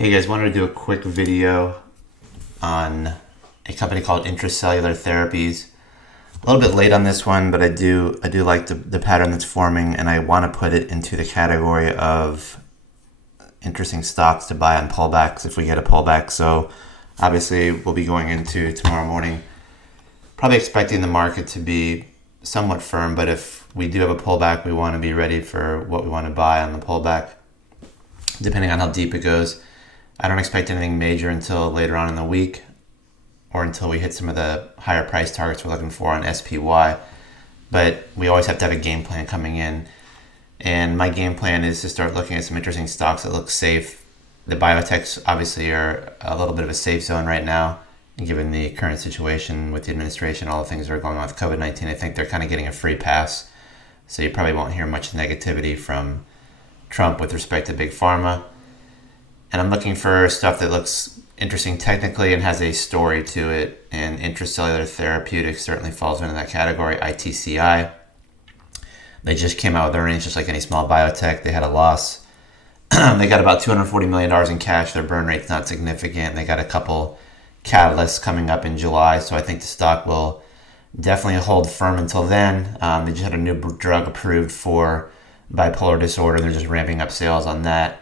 Hey guys, wanted to do a quick video on a company called Intracellular Therapies. A little bit late on this one, but I do like the pattern that's forming, and I want to put it into the category of interesting stocks to buy on pullbacks if we get a pullback. So obviously we'll be going into tomorrow morning, probably expecting the market to be somewhat firm, but if we do have a pullback, we want to be ready for what we want to buy on the pullback, depending on how deep it goes. I don't expect anything major until later on in the week or until we hit some of the higher price targets we're looking for on SPY. But we always have to have a game plan coming in. And my game plan is to start looking at some interesting stocks that look safe. The biotechs obviously are a little bit of a safe zone right now. And given the current situation with the administration, all the things that are going on with COVID-19, I think they're kind of getting a free pass. So you probably won't hear much negativity from Trump with respect to big pharma. And I'm looking for stuff that looks interesting technically and has a story to it. And Intracellular Therapeutics certainly falls into that category. ITCI. They just came out with earnings just like any small biotech. They had a loss. They got about $240 million in cash. Their burn rate's not significant. They got a couple catalysts coming up in July. So I think the stock will definitely hold firm until then. They just had a new drug approved for bipolar disorder. They're just ramping up sales on that.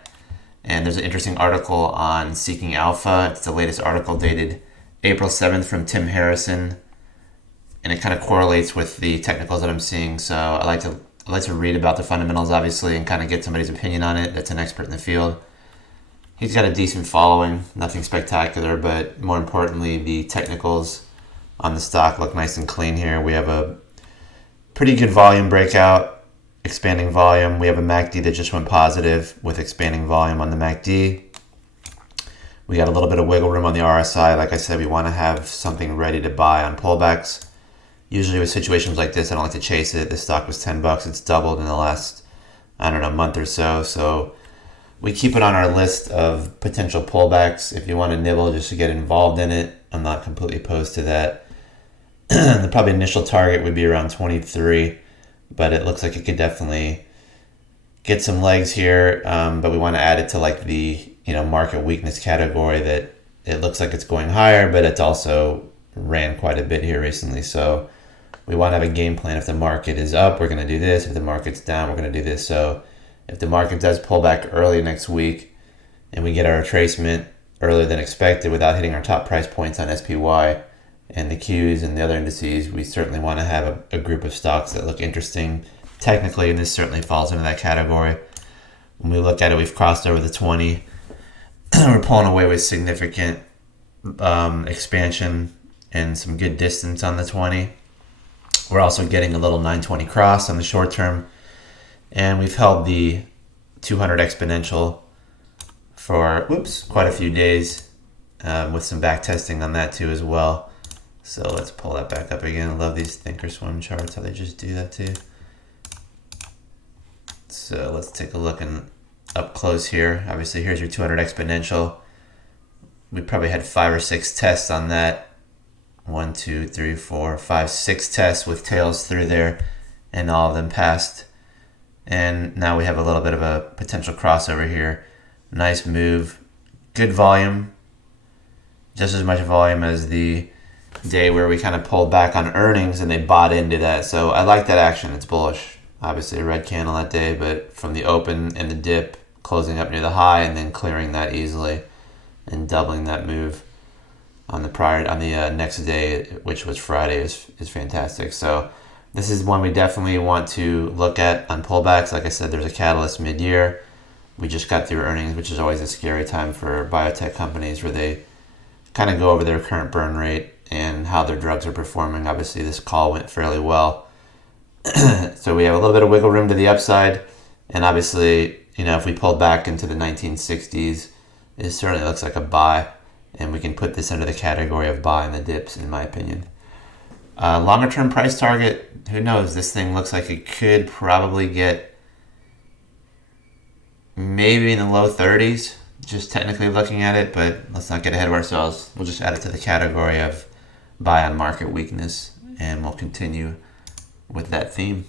And there's an interesting article on Seeking Alpha. It's the latest article dated April 7th from Tim Harrison. And it kind of correlates with the technicals that I'm seeing. So I like to read about the fundamentals, obviously, and kind of get somebody's opinion on it that's an expert in the field. He's got a decent following, nothing spectacular, but more importantly, the technicals on the stock look nice and clean here. We have a pretty good volume breakout. Expanding volume. We have a MACD that just went positive with expanding volume on the MACD. We got a little bit of wiggle room on the RSI. Like I said, we want to have something ready to buy on pullbacks. Usually with situations like this, I don't like to chase it. This stock was $10. It's doubled in the last, month or so. So we keep it on our list of potential pullbacks. If you want to nibble just to get involved in it, I'm not completely opposed to that. The probably initial target would be around 23. But it looks like it could definitely get some legs here. But we want to add it to like the market weakness category that it looks like it's going higher, but it's also ran quite a bit here recently. So we want to have a game plan. If the market is up, we're going to do this. If the market's down, we're going to do this. So if the market does pull back early next week and we get our retracement earlier than expected without hitting our top price points on SPY, and the Qs and the other indices, we certainly want to have a group of stocks that look interesting technically, and this certainly falls into that category. When we look at it, we've crossed over the 20. We're pulling away with significant expansion and some good distance on the 20. We're also getting a little 920 cross on the short term, and we've held the 200 exponential for quite a few days with some back testing on that too as well. So let's pull that back up again. I love these Thinkorswim charts, how they just do that too. So let's take a look up close here. Obviously, here's your 200 exponential. We probably had 5 or 6 tests on that. 1, 2, 3, 4, 5, 6 tests with tails through there, and all of them passed. And now we have a little bit of a potential crossover here. Nice move. Good volume. Just as much volume as the day where we kind of pulled back on earnings and they bought into that. So I like that action. It's bullish. Obviously a red candle that day, but from the open and the dip, closing up near the high and then clearing that easily and doubling that move on the next day, which was Friday, is fantastic. So this is one we definitely want to look at on pullbacks. Like I said, there's a catalyst mid-year. We just got through earnings, which is always a scary time for biotech companies where they kind of go over their current burn rate and how their drugs are performing. Obviously, this call went fairly well. So we have a little bit of wiggle room to the upside. And obviously, if we pulled back into the 1960s, it certainly looks like a buy. And we can put this under the category of buy in the dips, in my opinion. Longer term price target, who knows? This thing looks like it could probably get maybe in the low 30s, just technically looking at it, but let's not get ahead of ourselves. We'll just add it to the category of buy on market weakness, and we'll continue with that theme.